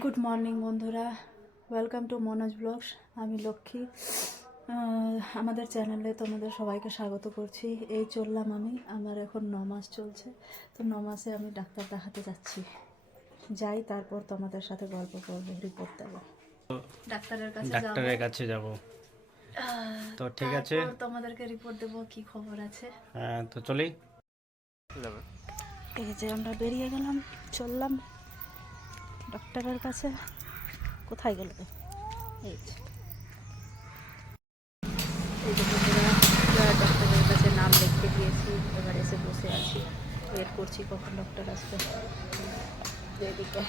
Good morning বন্ধুরা, welcome to Manoj blogs. আমি লক্ষ্মী। আমাদের চ্যানেলে তোমাদের সবাইকে স্বাগত করছি। এই চললাম আমার এখন 9 মাস চলছে। তো 9 মাসে আমি ডাক্তার দেখাতে যাচ্ছি। যাই, তারপর তোমাদের সাথে গল্প করবো, রিপোর্ট দেবো। ডাক্তারের কাছে যাব। তো ঠিক আছে, তোমাদেরকে রিপোর্ট দেবো কি খবর আছে। হ্যাঁ তো চলি। এই যে আমরা বেরিয়ে গেলাম, চললাম ডাক্তারের কাছে। কোথায় গেল? এই যে বন্ধুরা, ডক্টরের কাছে নাম লিখতে গিয়েছি, এবার এসে বসে আছি, ওয়েট করছি কখন ডক্টর আসবে। এদিকে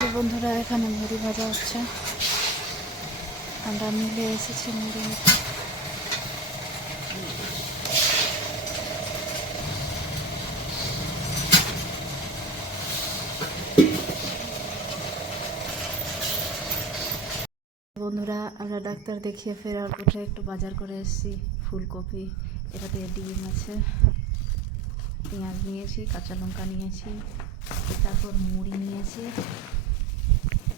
বন্ধুরা, এখানে মুড়ি ভাজা হচ্ছে, আমরা মিলে এসেছি মুড়ি নিতে। বন্ধুরা, আমরা ডাক্তার দেখিয়ে ফেরার পথে একটু বাজার করে এসেছি। ফুলকপি, এটাতে ডিম আছে, পেঁয়াজ নিয়েছি, কাঁচা লঙ্কা নিয়েছি, তারপর মুড়ি নিয়েছি।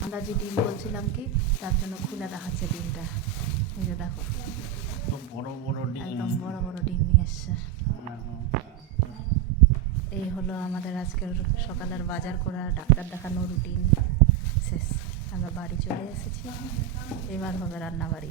আমরা যে ডিম বলছিলাম কি, তার জন্য খুলে দেখাচ্ছে ডিমটা। এই যে দেখো, বড় বড় ডিম, একদম বড় বড় ডিম নিয়ে এসছে। এই হলো আমাদের আজকের সকালের বাজার করা, ডাক্তার দেখানো রুটিন শেষ। আমরা বাড়ি চলে এসেছি, এবার হবে রান্নাবাড়ি।